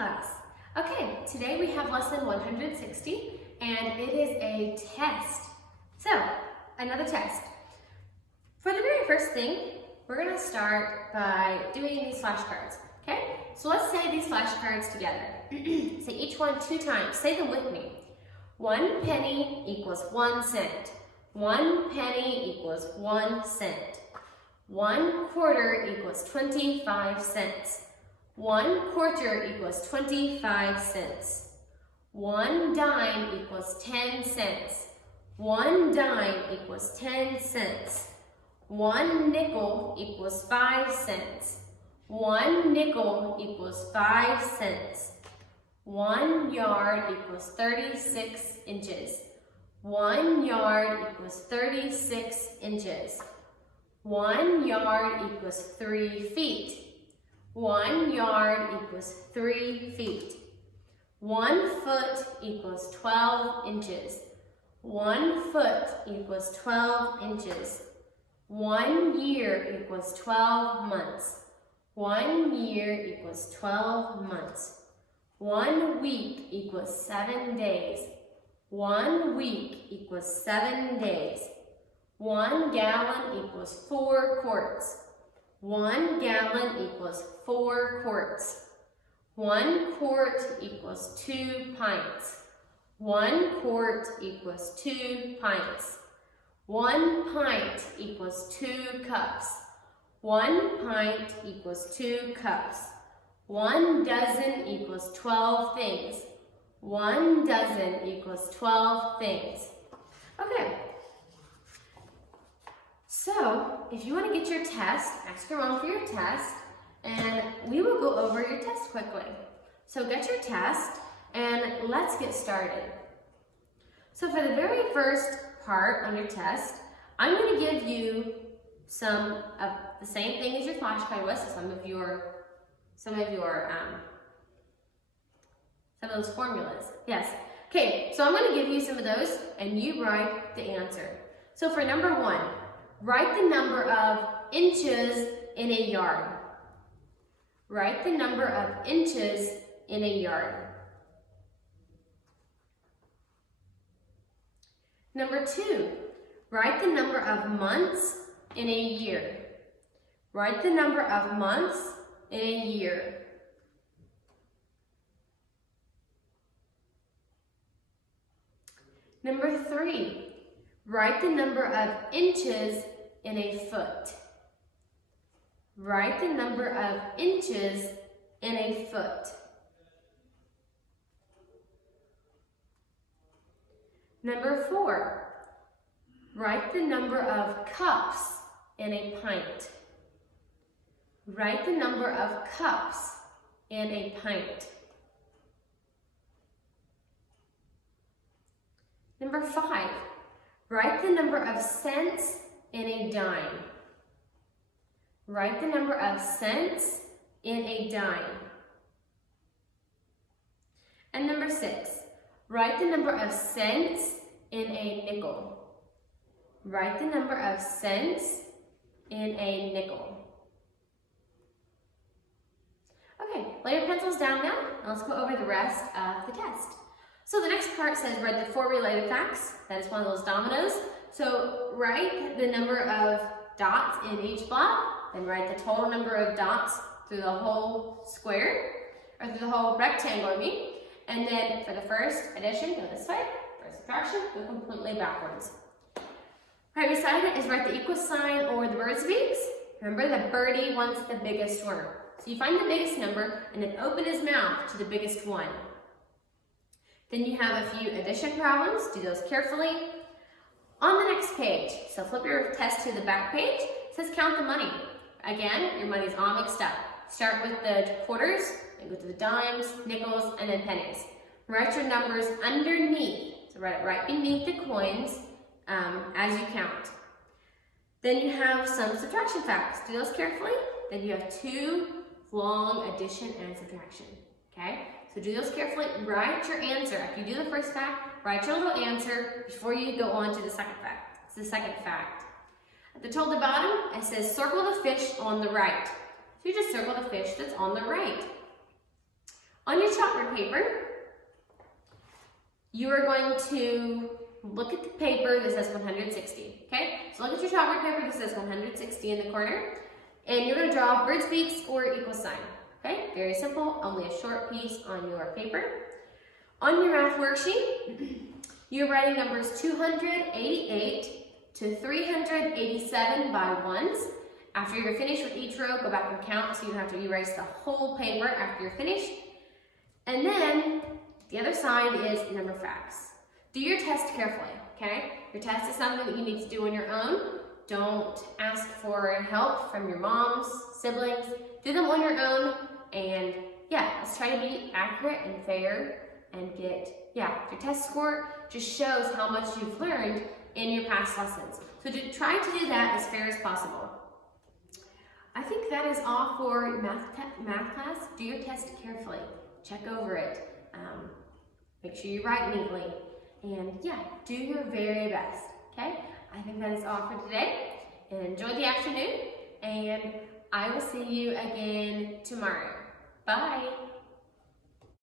class. Okay, today we have lesson 160 and it is a test. So, another test. For the very first thing, we're going to start by doing these flashcards. Okay, so let's say these flashcards together. Say each one 2 times. Say them with me. 1 penny equals 1 cent. 1 penny equals 1 cent. 1 quarter equals 25 cents. 1 quarter equals 25 cents. 1 dime equals 10 cents. 1 dime equals 10 cents. 1 nickel equals 5 cents. 1 nickel equals 5 cents. 1 yard equals 36 inches. 1 yard equals 36 inches. 1 yard equals 3 feet. 1 yard equals 3 feet. 1 foot equals 12 inches. 1 foot equals 12 inches. 1 year equals 12 months. 1 year equals 12 months. 1 week equals 7 days. 1 week equals 7 days. 1 gallon equals 4 quarts. 1 gallon equals 4 quarts. 1 quart equals 2 pints. 1 quart equals 2 pints. 1 pint equals 2 cups. 1 pint equals 2 cups. 1 dozen equals 12 things. 1 dozen equals 12 things. Okay. So, if you want to get your test, ask your mom for your test, and we will go over your test quickly. So get your test, and let's get started. So for the very first part on your test, I'm going to give you some of the same thing as your flashcard was, some of those formulas. Yes. Okay, so I'm going to give you some of those, and you write the answer. So for number 1, write the number of inches in a yard. Write the number of inches in a yard. Number 2, write the number of months in a year. Write the number of months in a year. Number 3, write the number of inches in a foot. Write the number of inches in a foot. Number 4, write the number of cups in a pint. Write the number of cups in a pint. Number 5, write the number of cents in a dime. Write the number of cents in a dime. And number 6, write the number of cents in a nickel. Write the number of cents in a nickel. Okay, lay your pencils down now, and let's go over the rest of the test. So the next part says write the 4 related facts. That is one of those dominoes. So write the number of dots in each block, then write the total number of dots through the whole square, or through the whole rectangle, I mean. And then for the first addition, go this way. For subtraction, go completely backwards. Right beside it is write the equal sign or the bird's beaks. Remember that birdie wants the biggest worm. So you find the biggest number and then open his mouth to the biggest one. Then you have a few addition problems. Do those carefully. On the next page, so flip your test to the back page, it says count the money. Again, your money's all mixed up. Start with the quarters, then go to the dimes, nickels, and then pennies. Write your numbers underneath, so write it right beneath the coins as you count. Then you have some subtraction facts. Do those carefully. Then you have 2 long addition and subtraction. Okay? So do those carefully. Write your answer. After you do the first fact, write your little answer before you go on to the second fact. It's the second fact. At the toward the bottom, it says circle the fish on the right. So you just circle the fish that's on the right. On your chalkboard paper, you are going to look at the paper that says 160, okay? So look at your chalkboard paper that says 160 in the corner, and you're gonna draw bird's beaks or equal sign, okay? Very simple, only a short piece on your paper. On your math worksheet, you're writing numbers 288 to 387 by ones. After you're finished with each row, go back and count so you don't have to erase the whole paper after you're finished. And then the other side is number facts. Do your test carefully, okay? Your test is something that you need to do on your own. Don't ask for help from your moms, siblings. Do them on your own, and yeah, let's try to be accurate and fair and get, your test score just shows how much you've learned in your past lessons. So try to do that as fair as possible. I think that is all for math class. Do your test carefully. Check over it. Make sure you write neatly. And do your very best, okay? I think that is all for today. And enjoy the afternoon, and I will see you again tomorrow. Bye.